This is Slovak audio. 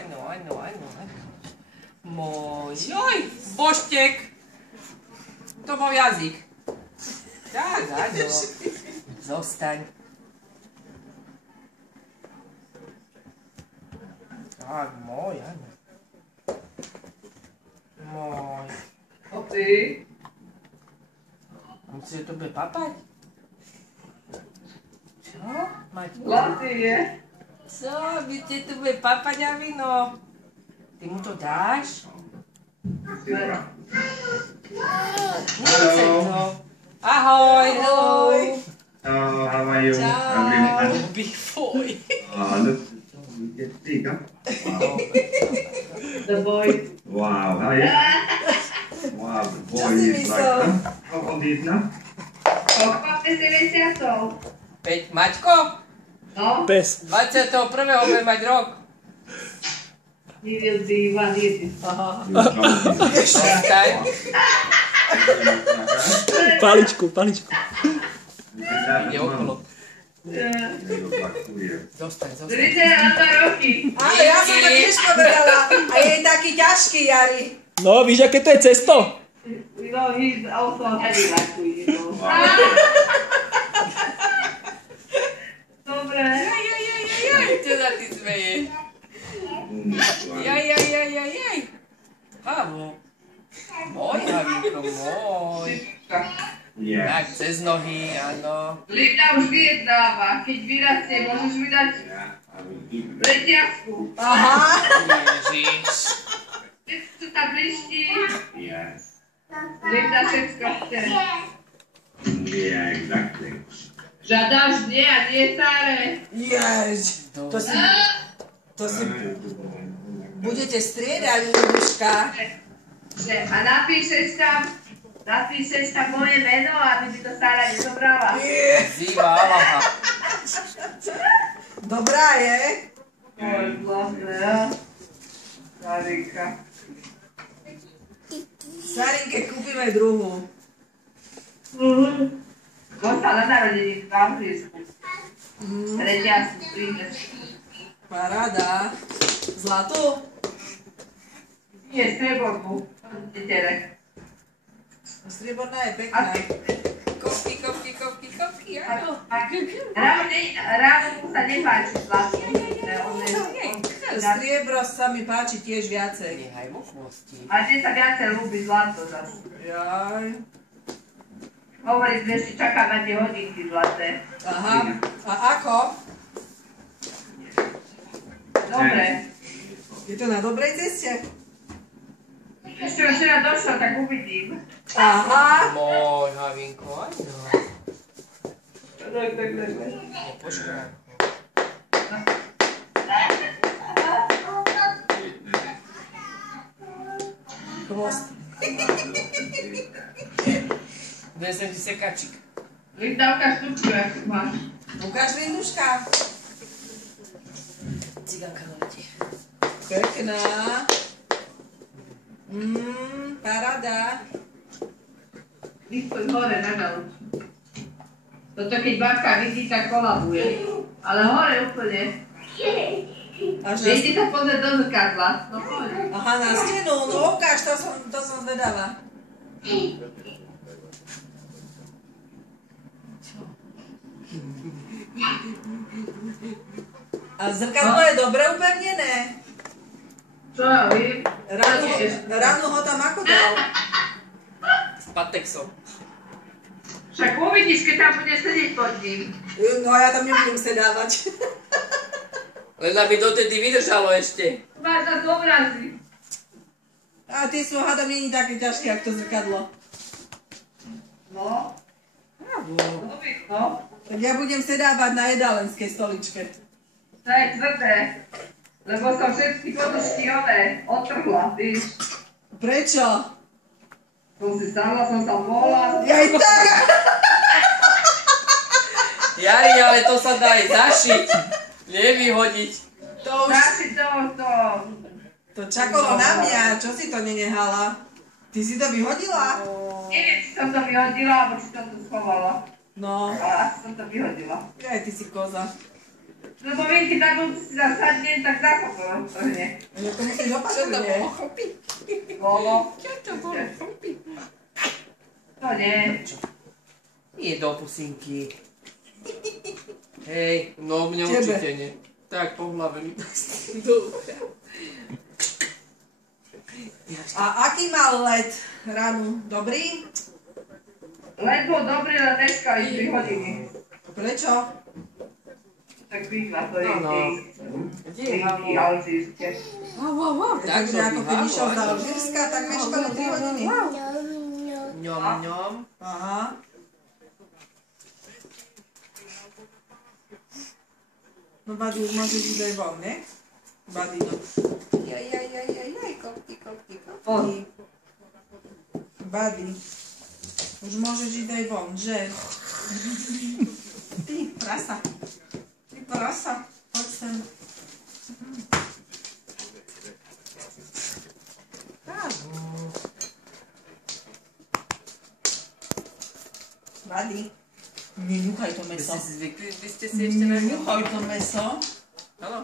áno. Joj, boštek. To bol jazyk. Tak, áno. Zostaň. Tak, môj, áno. Môj. A ty? Musíte to bude papať? Čo? Maťko? Zlatý je. Co? Budete to bude papať a víno? Ty mu to dáš? Nechce to. Ahoj, hello. Hello, how are you? Ciao. Big boy. Look, you can speak, huh? Wow. The boy. Wow, hi. Wow, the boy Just is like, so. How old is now? Koľko máte si mesiacov? 5, Maťko? No, Pes. 21. bude mať rok. he will be 1 year. Aha. You Počkaj. Paličku. Ide okolo. Zostaň. Vidíte, na 2 roky. Áno, ja som to tiež povedala. A je taký ťažký, Jari. No, víš, aké to je cesto? You know, he's also heavy like we, you know. Dobre. Jaj, čo sa ty smeješ? Jaj. Havo. Môj, Havinko, môj. Yeah. Tak, cez nohy, áno. Linda už vyjednáva. Keď vyrastie, môžeš mi dať Yeah, I will keep it. reťazku. Aha. Ježiš. Všetko tam bliští. Yes. Linda všetko chce. Yeah, exactly. Žiadaš nie a nie staré. Jež. To si budete striedať, ľuduška. A napíšeš tam moje meno, aby si to stále nezobrala. Zíva Allaha. Dobrá je. Oj, vlastne, ja. Sarinka. Sarinke kúpime druhú. Dostala na narodení v Anglicku. Reťazku prídeš. Paráda. Zlatú? Nie, streborku. Tetere. Strieborná je pekná. Kopky, áno. Rámu sa nepáči zlatý. Striebro sa mi páči tiež viacej. Nehaj mu chvosti. A tie sa viacej ľúbi zlato zase. Jaj. Hovorí, že si čaká na tie hodinky zlaté. Aha. A ako? Dobre. Je to na dobrej ceste? Ešte včera došlo, tak uvidím. Aha. Môj, Havinko, áno. Tak. Nepoškrávaj. Chvost. Donesem ti sekačik. Linda, ukáž tučku, jak máš. Ukáž, Linduška. Cigánka na lete. Pekná. Paráda. Nikto z hore nedal. Toto keď babka vidí, tak kolabuje. Ale hore úplne. Až na... Viete to pozrieť do zrkadla. No poď. Aha, na stenu. No ukáž, to som zvedavá. A zrkadlo je dobre upevnené. Čo ja vím? Ráno ho tam ako dal? S patexom. Však uvidíš, keď tam bude sedieť pod ním. No ja tam nebudem sedávať. Len aby dotedy vydržalo ešte. Máš nás obrazy. A ty sú hádam není také ťažké, ako to zrkadlo. No. No. Tak ja budem sedávať na jedálenskej stoličke. To je tvrdé. Lebo som všetky podušky odtrhla, víš. Prečo? Som si stala, som sa mohla. Jaj tak! Jari, ale to sa dá aj zašiť. Nevyhodiť. To už... Dáši to. To čakalo na mňa, čo si to nenehala? Ty si to vyhodila? Neviem, či som to vyhodila, alebo či som to schovala. No, Ale asi som to vyhodila. aj ty si koza. Lebo viem, keď na budúci si zasadne, tak zakopno roztrhne. Ja to musíš Čo to opatrne. bolo chopiť? Bolo. Čo to bolo chopiť? To nie. Nie do pusinky. Hej, no mňa Tebe. určite nie. Tak po hlave mi do ucha. A aký mal let ránu? Dobrý? Let bol dobrý, ale neskali 3 hodiny. Prečo? Tak vyšla to No, no. Kde je Havo? rýky alžírske. Takže ako keď išiel z Alžírska, tak meškali 3 hodiny. Ňom, ňom. Aha. No Badi, už môžeš ísť aj von, ne? Badi, no. Jaj, kopky. Badi. Už môžeš ísť aj von, že? Ty, prasa. Ty, prasa. Poď sem. Badi. Nenúchaj to Vy meso. ste si zvykli, vy ste si ešte na ňu? Nenúchaj to meso. Áno.